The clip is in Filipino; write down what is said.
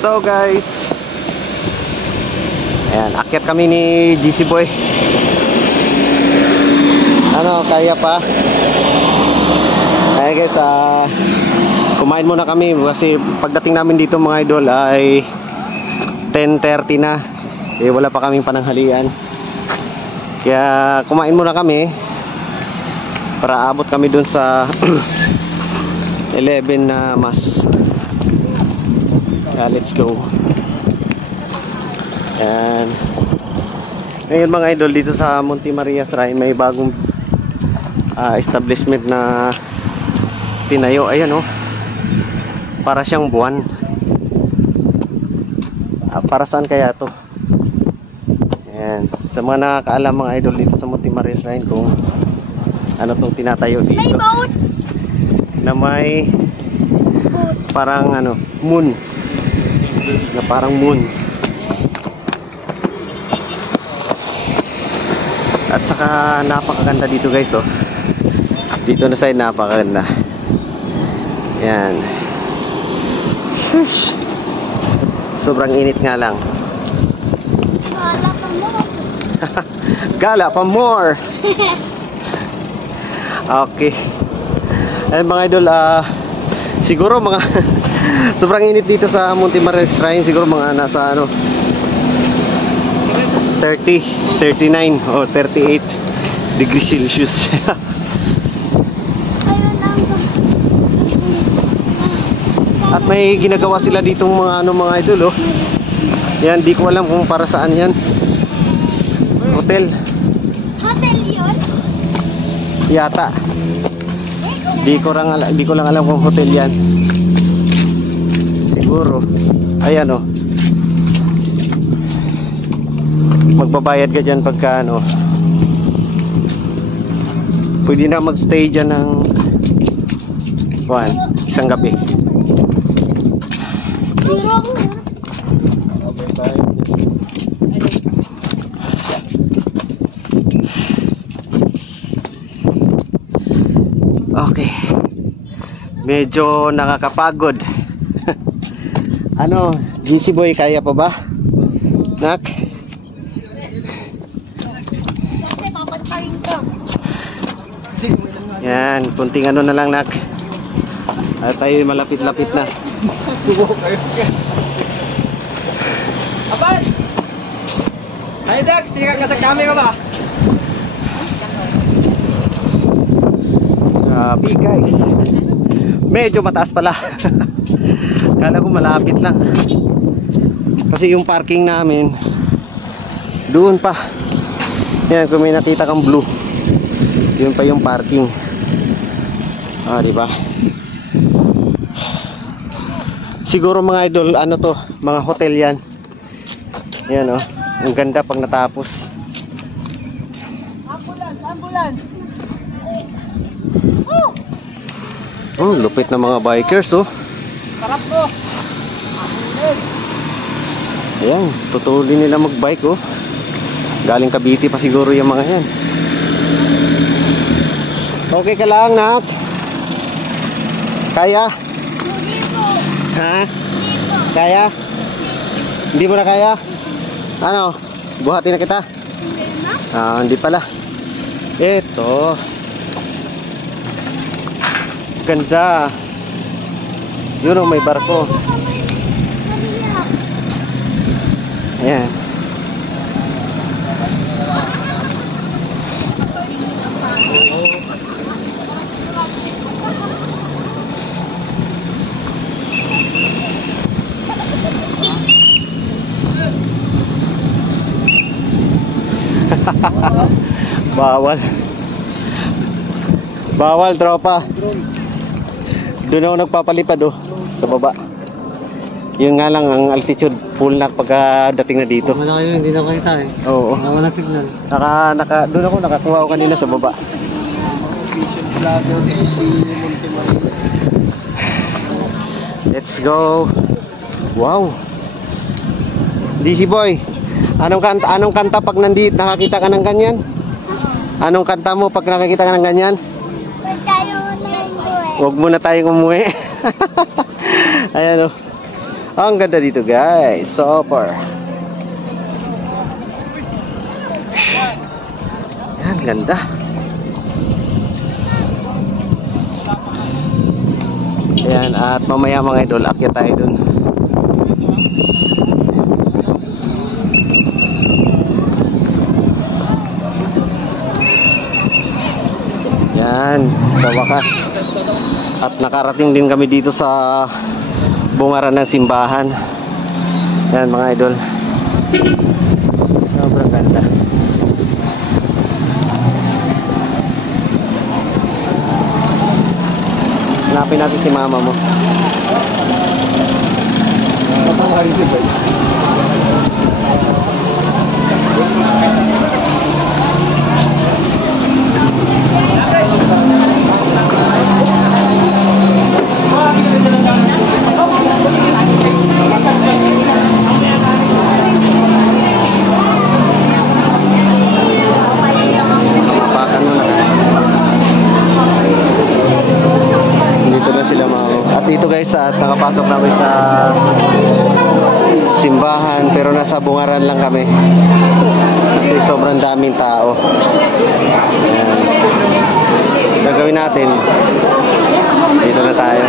So guys, ayan, akyat kami ni GC Boy. Ano, kaya pa? Ayan guys, kumain muna kami kasi pagdating namin dito mga idol ay 10:30 na. Eh, wala pa kaming pananghalian. Kaya kumain muna kami para abot kami dun sa 11 na mas. Let's go. Ayan. Ngayon mga idol, dito sa Monte Maria Shrine may bagong establishment na tinayo. Ayan oh, para siyang buwan. Para saan kaya to? Ayan. Sa mga nakakaalam mga idol dito sa Monte Maria Shrine kung ano tong tinatayo dito na may parang ano, moon, na parang moon. At saka napakaganda dito guys oh. Dito na side napakaganda. Yan. Shush. Sobrang init nga lang. Gala pa more. Okay. Ayun mga idol, siguro mga sobrang init dito sa Monte Maria Shrine. Siguro mga nasa ano 30, 39 o 38 degrees Celsius. At may ginagawa sila ditong mga ano mga idol oh. Yan, di ko alam kung para saan yan. Hotel. Hotel yun? Yata. Di ko lang alam kung hotel yan. Siguro. Ayan oh. Magbabayad ka dyan pagka ano. Pwede na magstay dyan ng isang gabi. Okay. Medyo nakakapagod. Ano, GC Boy, kaya pa ba? Nak? Yan, kunting ano na lang nak. At tayo malapit-lapit na. Subok kayo. Apan! Ay Dex, sikat ka sa camera ba? Grabe guys. Medyo mataas pala. Kala ko malapit lang. Kasi yung parking namin doon pa. Yan, kung may nakita kang blue, yun pa yung parking. Diba? Siguro mga idol, ano to, mga hotel yan. Yan oh, ang ganda pag natapos. Ambulans! Oh, lupit na mga bikers oh. Sarap ko! Ayan, tutulin nila magbike oh. Galing Cavite pa siguro yung mga yan. Okay ka lang nak? Kaya? Hindi po. Ha? Hindi po. Kaya? Hindi mo na kaya? Ano? Buhatin na kita? Hindi na? Hindi pala. Ito. Ganda. Yun o, may barko. Ayan. Bawal tropa. Doon ako nagpapalipad oh, sa baba. Yun nga lang ang altitude full na pagkadating na dito. Wala kayo, hindi na kita eh. Oo. Wala signal. Doon ako nakakuha ko kanina sa baba. Official vlogger kasi si Monte Maria. Let's go. Wow. DC Boy, anong kanta pag nandito nakakita ka ng ganyan? Anong kanta mo pag nakakita ka ng ganyan? Huwag tayo na umuwi. Huwag muna tayong umuwi. Ayan o. Ang ganda dito guys. Super. Yan, ganda. Ayan, at mamaya mga idol, akyat tayo dun. Yan, sa wakas. At nakarating din kami dito sa bungaran ng simbahan. Yan mga idol. Sobrang ganda. Hanapin natin si mama mo. Mapakan mo na. Dito na sila mga. At dito guys, at nakapasok namin sa simbahan, pero nasa bungaran lang kami kasi sobrang daming tao. Ayan. Gagawin natin, dito na tayo.